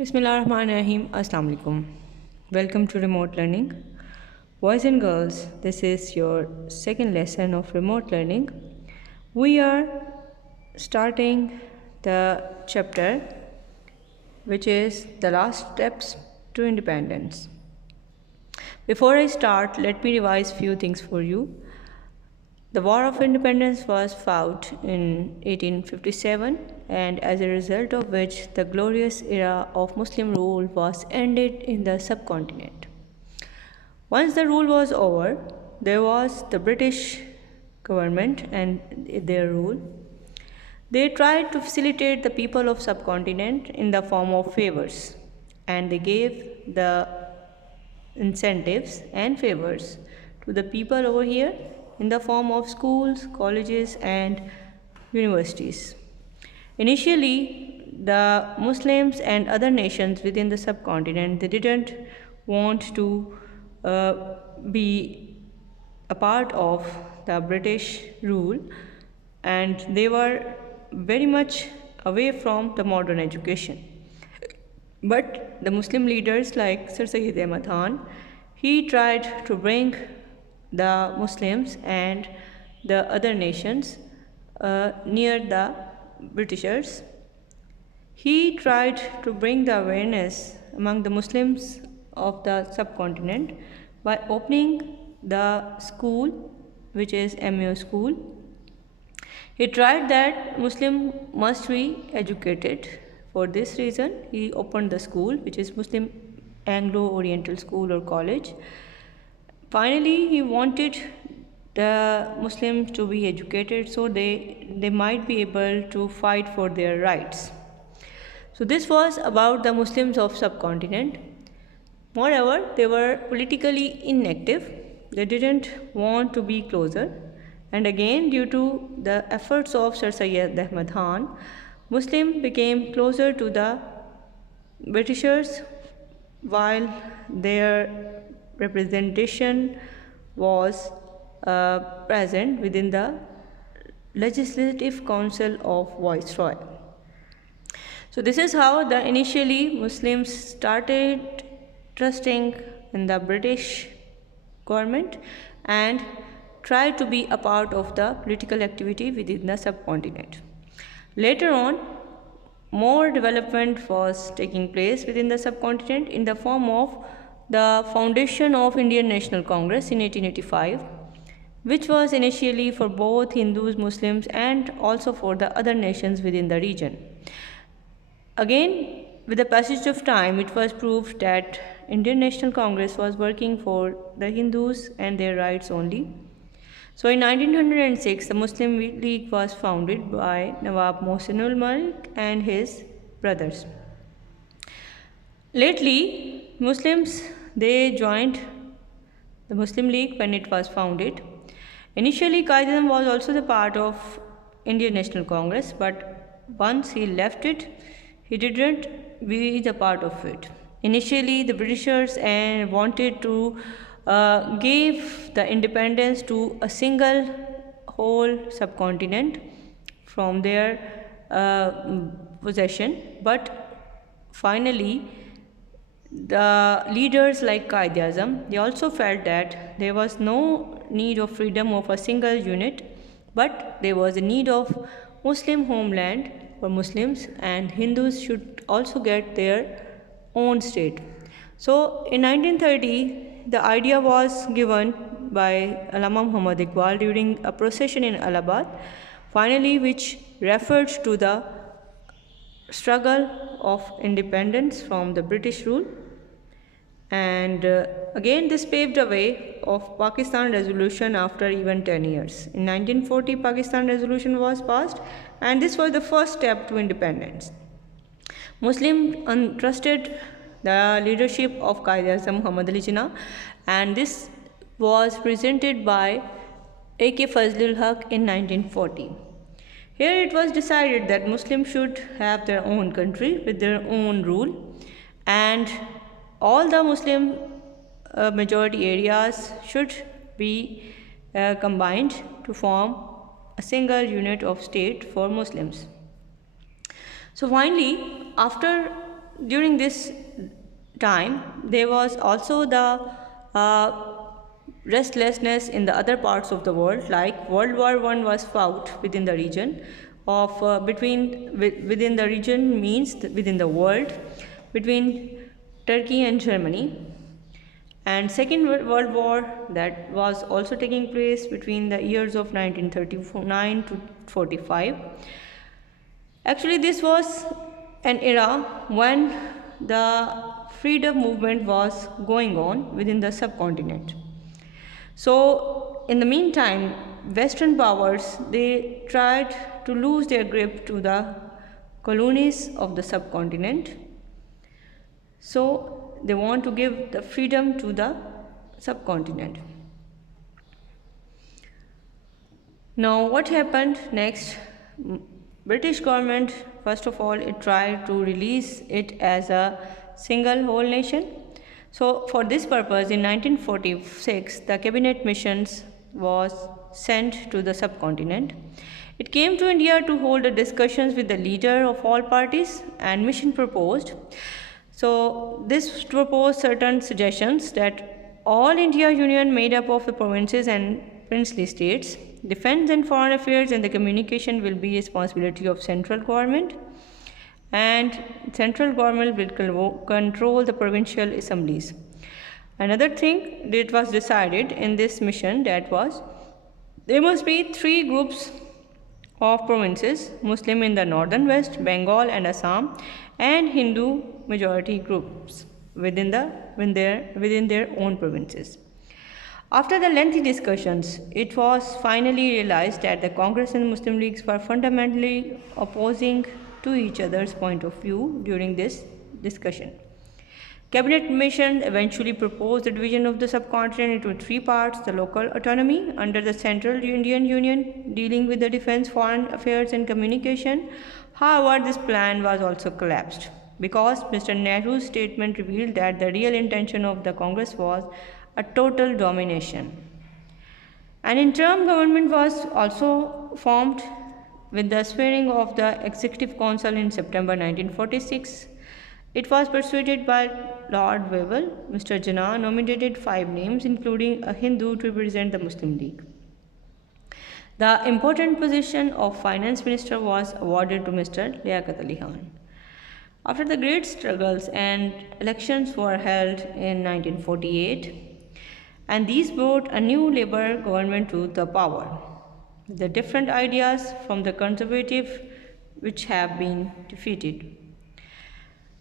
Bismillahirrahmanirrahim. Assalamu alaikum. Welcome to remote learning. Boys and girls, this is your second lesson of remote learning. We are starting the chapter which is the last steps to independence. Before I start, let me revise few things for you. The War of Independence was fought in 1857, and as a result of which the glorious era of Muslim rule was ended in the subcontinent. Once the rule was over, there was the British government and their rule. They tried to facilitate the people of subcontinent in the form of favors, and they gave the incentives and favors to the people over here in the form of schools, colleges, and universities. Initially, the Muslims and other nations within the subcontinent, they didn't want to be a part of the British rule, and they were very much away from the modern education. But the Muslim leaders like Sir Syed Ahmad Khan, he tried to bring the Muslims and the other nations near the Britishers. He tried to bring the awareness among the Muslims of the subcontinent by opening the school, which is MAO school. He tried that Muslim must be educated. For this reason, he opened the school, which is Muslim Anglo-Oriental School or College. Finally, he wanted the Muslims to be educated so they might be able to fight for their rights. So this was about the Muslims of subcontinent. Moreover, they were politically inactive. They didn't want to be closer. And again, due to the efforts of Sir Syed Ahmad Khan, Muslims became closer to the Britishers while their representation was present within the Legislative Council of Viceroy. So this is how the initially Muslims started trusting in the British government and tried to be a part of the political activity within the subcontinent. Later on, more development was taking place within the subcontinent in the form of the foundation of Indian National Congress in 1885, which was initially for both Hindus, Muslims, and also for the other nations within the region. Again, with the passage of time, it was proved that Indian National Congress was working for the Hindus and their rights only. So in 1906, the Muslim League was founded by Nawab Mohsinul Malik and his brothers. Lately, Muslims, they joined the Muslim League when it was founded. Initially, Qaid-e-Azam was also the part of Indian National Congress, but once he left it, he didn't be the part of it. Initially, the Britishers wanted to give the independence to a single whole subcontinent from their possession, but finally the leaders like Qaid-e-Azam, they also felt that there was no need of freedom of a single unit, but there was a need of Muslim homeland for Muslims, and Hindus should also get their own state. So in 1930, the idea was given by Allama Muhammad Iqbal during a procession in Allahabad, finally which referred to the struggle of independence from the British rule. And again, this paved the way of Pakistan resolution after even 10 years. In 1940, Pakistan resolution was passed, and this was the first step to independence. Muslims entrusted the leadership of Qaid-e-Azam Muhammad Ali Jinnah, and this was presented by A.K. Fazlul Haq in 1940. Here it was decided that Muslims should have their own country with their own rule, and all the Muslim majority areas should be combined to form a single unit of state for Muslims. So finally, after during this time, there was also the restlessness in the other parts of the world, like World War I was fought within the region of within the region means within the world, between Turkey and Germany, and Second World War that was also taking place between the years of 1939 to 45. Actually, this was an era when the freedom movement was going on within the subcontinent. So in the meantime, Western powers, they tried to lose their grip to the colonies of the subcontinent. So they want to give the freedom to the subcontinent. Now what happened next? British government, first of all, it tried to release it as a single whole nation. So for this purpose, in 1946, the cabinet missions was sent to the subcontinent. It came to India to hold the discussions with the leader of all parties, and mission proposed. So this proposed certain suggestions that all India Union made up of the provinces and princely states, defense and foreign affairs and the communication will be responsibility of central government, and central government will control the provincial assemblies. Another thing that was decided in this mission, that was there must be 3 groups of provinces: Muslim in the northern west, Bengal and Assam, and Hindu majority groups within their own provinces. After the lengthy discussions, it was finally realized that the Congress and Muslim Leagues were fundamentally opposing to each other's point of view during this discussion. Cabinet mission eventually proposed the division of the subcontinent into 3 parts: the local autonomy under the Central Indian Union dealing with the defense, foreign affairs and communication. However, this plan was also collapsed because Mr. Nehru's statement revealed that the real intention of the Congress was a total domination. An interim government was also formed with the swearing of the Executive Council in September 1946. It was persuaded by Lord Wavell. Mr. Jinnah nominated 5 names, including a Hindu, to represent the Muslim League. The important position of finance minister was awarded to Mr. Liaquat Ali Khan. After the great struggles, and elections were held in 1948, and these brought a new Labour government to the power. The different ideas from the conservative which have been defeated.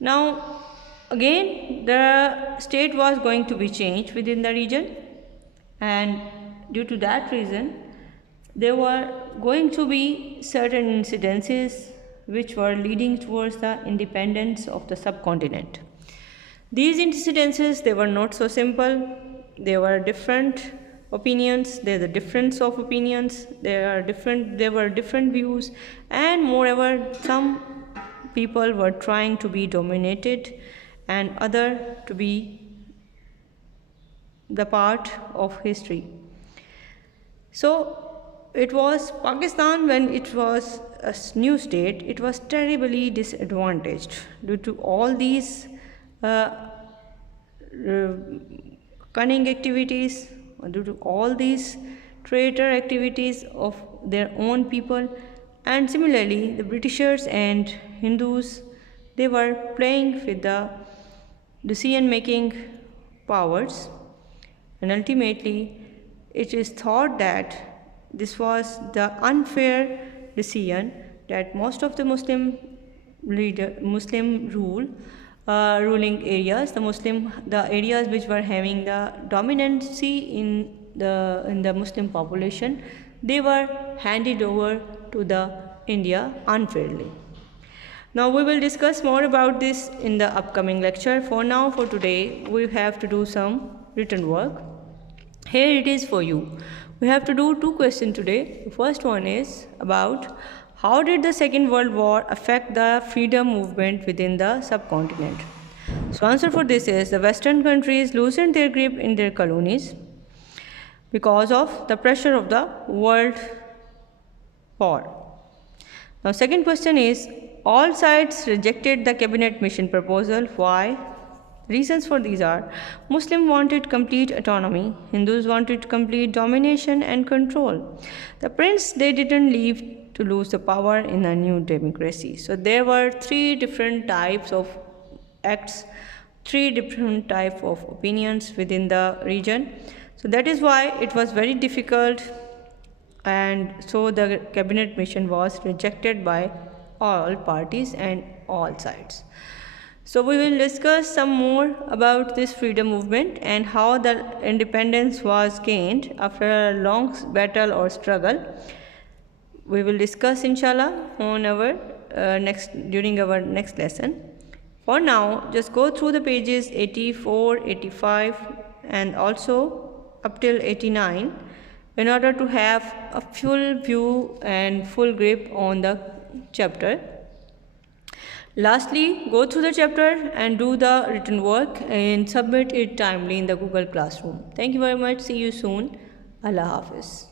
Now again the state was going to be changed within the region, and due to that reason there were going to be certain incidences which were leading towards the independence of the subcontinent. These incidences, they were not so simple. There were different opinions, there's a difference of opinions, there were different views, and moreover some people were trying to be dominated and other to be the part of history. So it was Pakistan, when it was a new state, it was terribly disadvantaged due to all these cunning activities, due to all these traitor activities of their own people. And similarly, the Britishers and Hindus, they were playing with the decision making powers, and ultimately it is thought that this was the unfair decision that most of the Muslim ruling areas, the areas which were having the dominancy in the Muslim population, they were handed over to the India unfairly. Now we will discuss more about this in the upcoming lecture. For now, for today, we have to do some written work. Here it is for you. We have to do 2 questions today. The first one is about how did the Second World War affect the freedom movement within the subcontinent? So answer for this is the Western countries loosened their grip in their colonies because of the pressure of the World War. Now second question is, all sides rejected the cabinet mission proposal. Why? Reasons for these are: Muslims wanted complete autonomy, Hindus wanted complete domination and control. The prince, they didn't leave to lose the power in a new democracy. So there were three different types of acts, three different types of opinions within the region. So that is why it was very difficult, and so the cabinet mission was rejected by all parties and all sides. So we will discuss some more about this freedom movement and how the independence was gained after a long battle or struggle. We will discuss inshallah on our during our next lesson. For now, just go through the pages 84, 85 and also up till 89 in order to have a full view and full grip on the chapter. Lastly, go through the chapter and do the written work and submit it timely in the Google Classroom. Thank you very much. See you soon. Allah Hafiz.